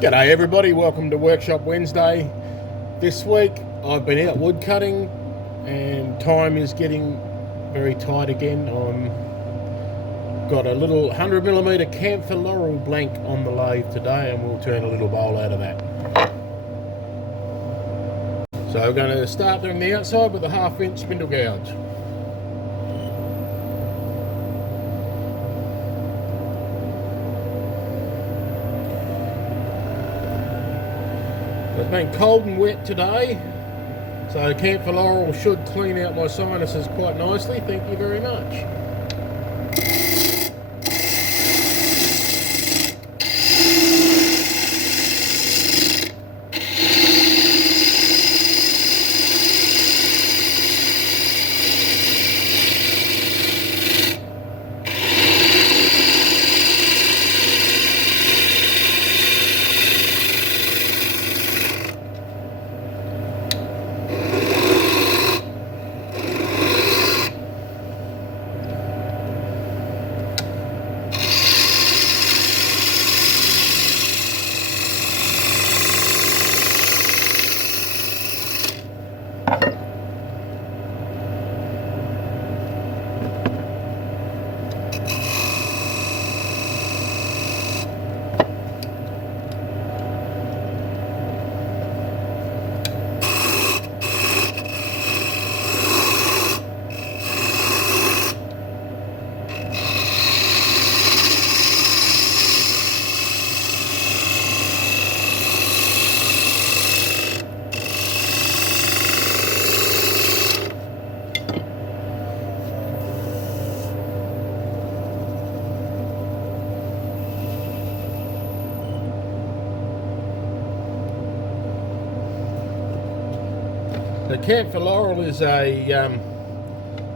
G'day everybody, welcome to Workshop Wednesday. This week I've been out wood cutting and time is getting very tight again. I've got a little 100mm Camphor Laurel blank on the lathe today and we'll turn a little bowl out of that. So we're going to start doing the outside with a 1/2 inch spindle gouge. It's been cold and wet today, so Camphor Laurel should clean out my sinuses quite nicely. Thank you very much. The Camphor Laurel is a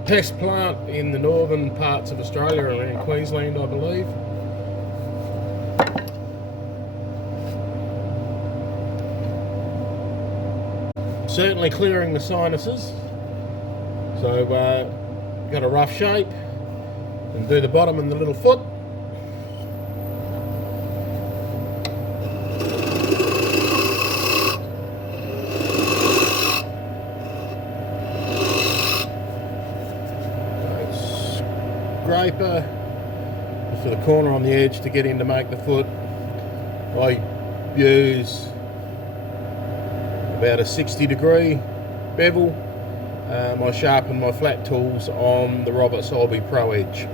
pest plant in the northern parts of Australia, around Queensland I believe. Certainly clearing the sinuses. So got a rough shape and do the bottom and the little foot. Scraper just for the corner on the edge to get in to make the foot. I use about a 60-degree bevel. I sharpen my flat tools on the Robert Solby Pro Edge.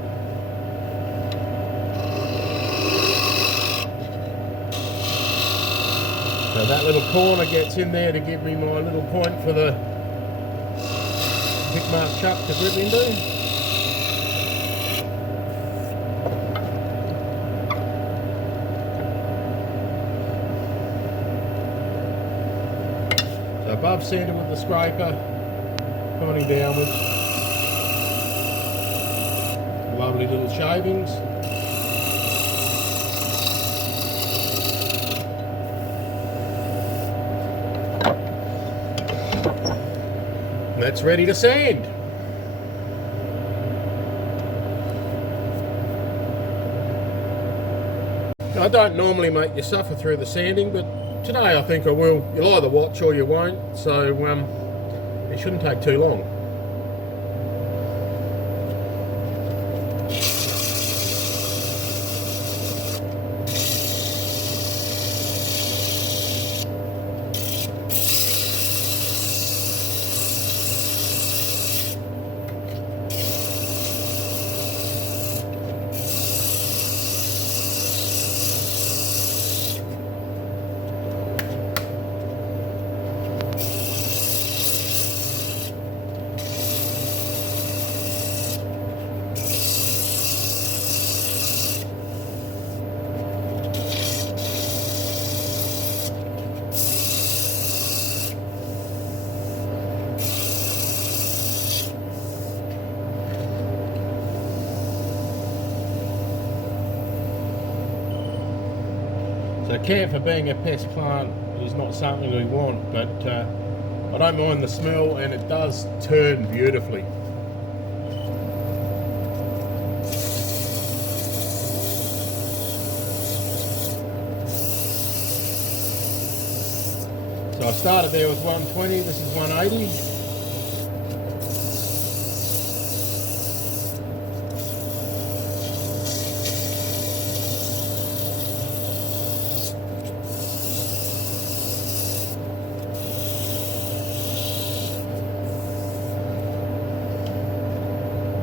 So that little corner gets in there to give me my little point for the pick mark chuck to grip into. So above centre with the scraper, pointing downwards. Lovely little shavings. And that's ready to sand. I don't normally make you suffer through the sanding, but today I think I will. You'll either watch or you won't, so it shouldn't take too long. So camphor being a pest plant is not something we want, but I don't mind the smell and it does turn beautifully. So I started there with 120, this is 180.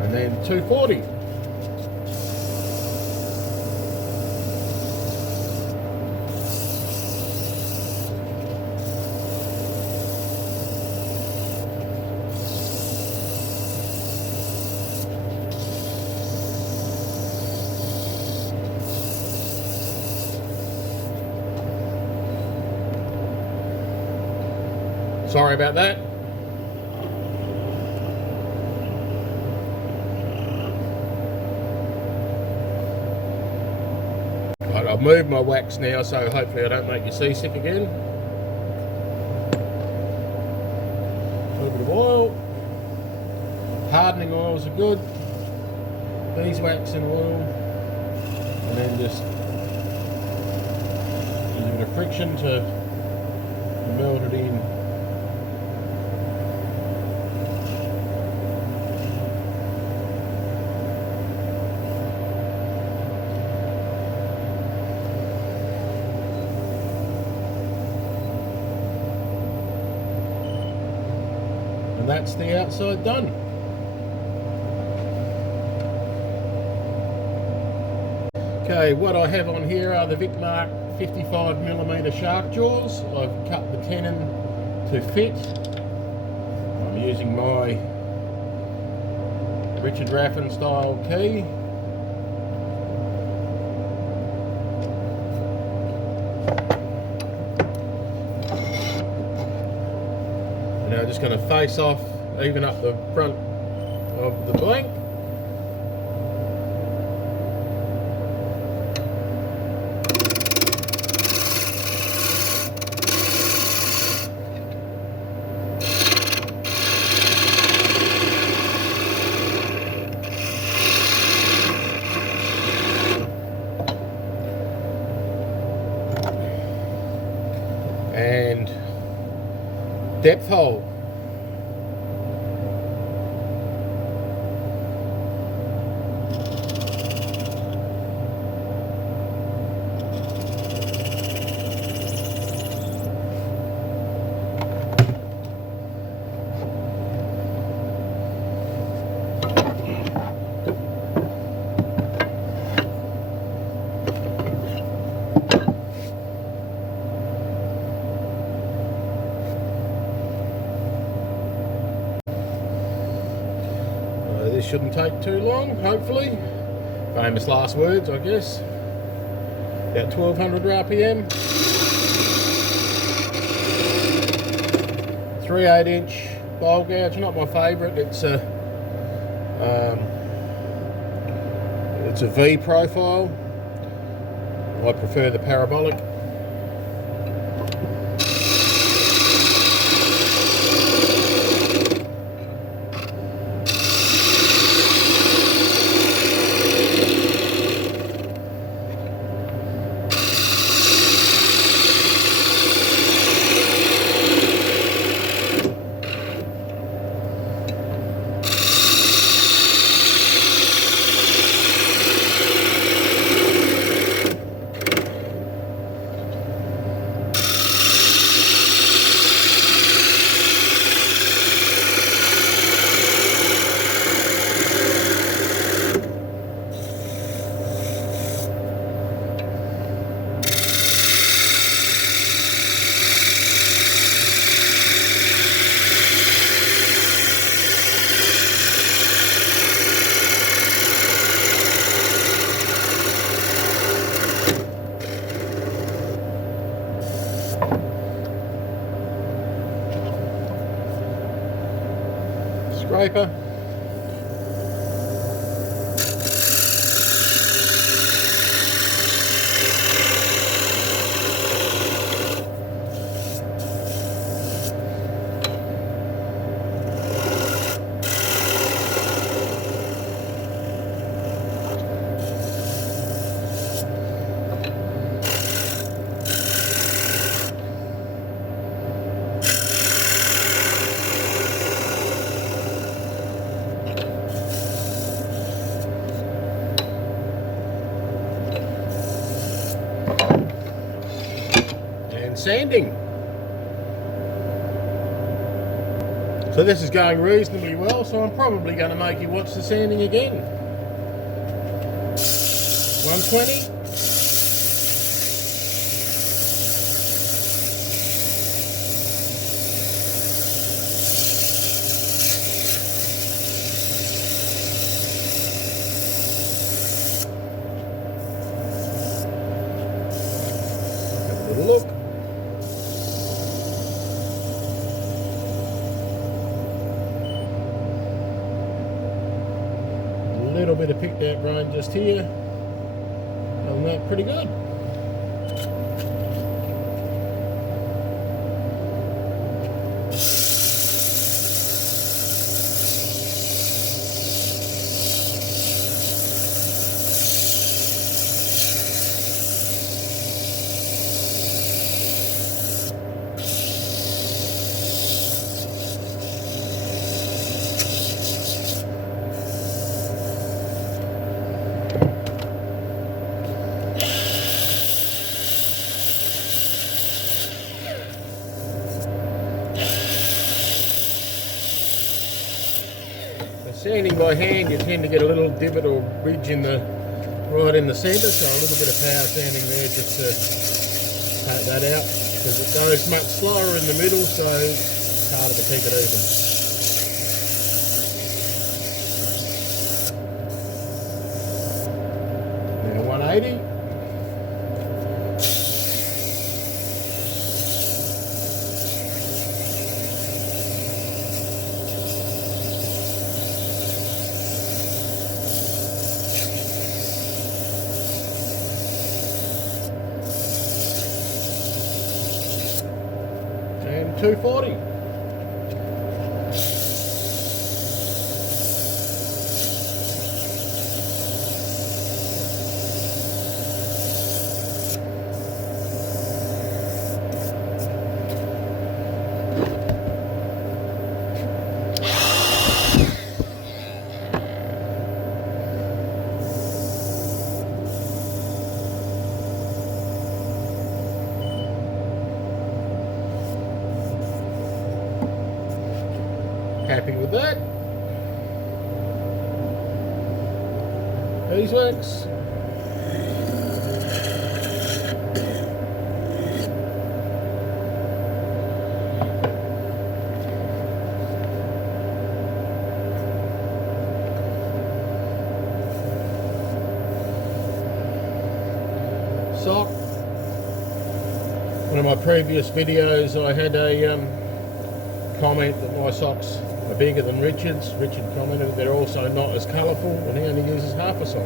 And then 240. Sorry about that. Right, I've moved my wax now, so hopefully I don't make you seasick again. A little bit of oil. Hardening oils are good. Beeswax and oil. And then just use a bit of friction to melt it in. And that's the outside done. Okay, what I have on here are the Vicmark 55mm shark jaws. I've cut the tenon to fit. I'm using my Richard Raffin style key. Now I'm just going to face off, even up the front of the blank. And depth hole. This shouldn't take too long, hopefully. Famous last words, I guess. About 1200 RPM. 3/8 inch bowl gouge, not my favourite. It's a V profile. I prefer the parabolic. Scraper. and sanding. So this is going reasonably well, so I'm probably going to make you watch the sanding again. 120. Look. A little bit of picked out grain just here. And that pretty good. Sanding by hand, you tend to get a little divot or ridge in the right in the centre, so a little bit of power sanding there just to take that out, because it goes much slower in the middle, so it's harder to keep it even. Now 180. And 240. Happy with that. Beeswax. Sock. One of my previous videos, I had a comment that my socks are bigger than Richard's. Richard commented they're also not as colourful, and he only uses half a sock.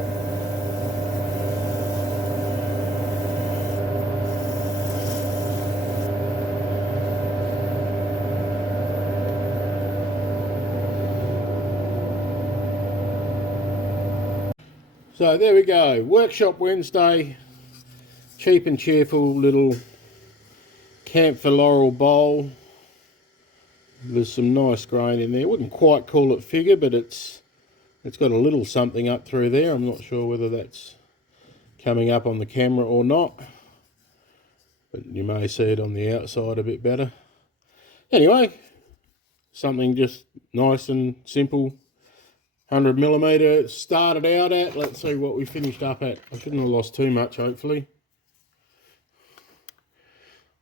So there we go, Workshop Wednesday, cheap and cheerful little Camphor Laurel bowl. There's some nice grain in there. Wouldn't quite call it figure, but it's got a little something up through there. I'm not sure whether that's coming up on the camera or not, but you may see it on the outside a bit better. Anyway, something just nice and simple. 100mm started out at. Let's see what we finished up at. I shouldn't have lost too much, hopefully.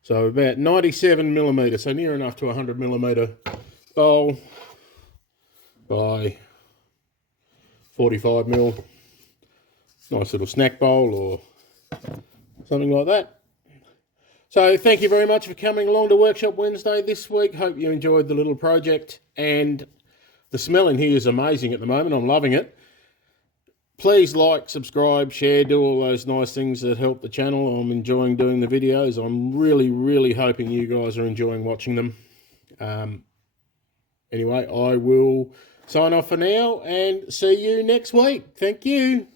So about 97mm, so near enough to a 100mm bowl by 45mm. Nice little snack bowl or something like that. So thank you very much for coming along to Workshop Wednesday this week. Hope you enjoyed the little project, and the smell in here is amazing at the moment. I'm loving it. Please like, subscribe, share, do all those nice things that help the channel. I'm enjoying doing the videos. I'm really hoping you guys are enjoying watching them. Anyway, I will sign off for now and see you next week. Thank you.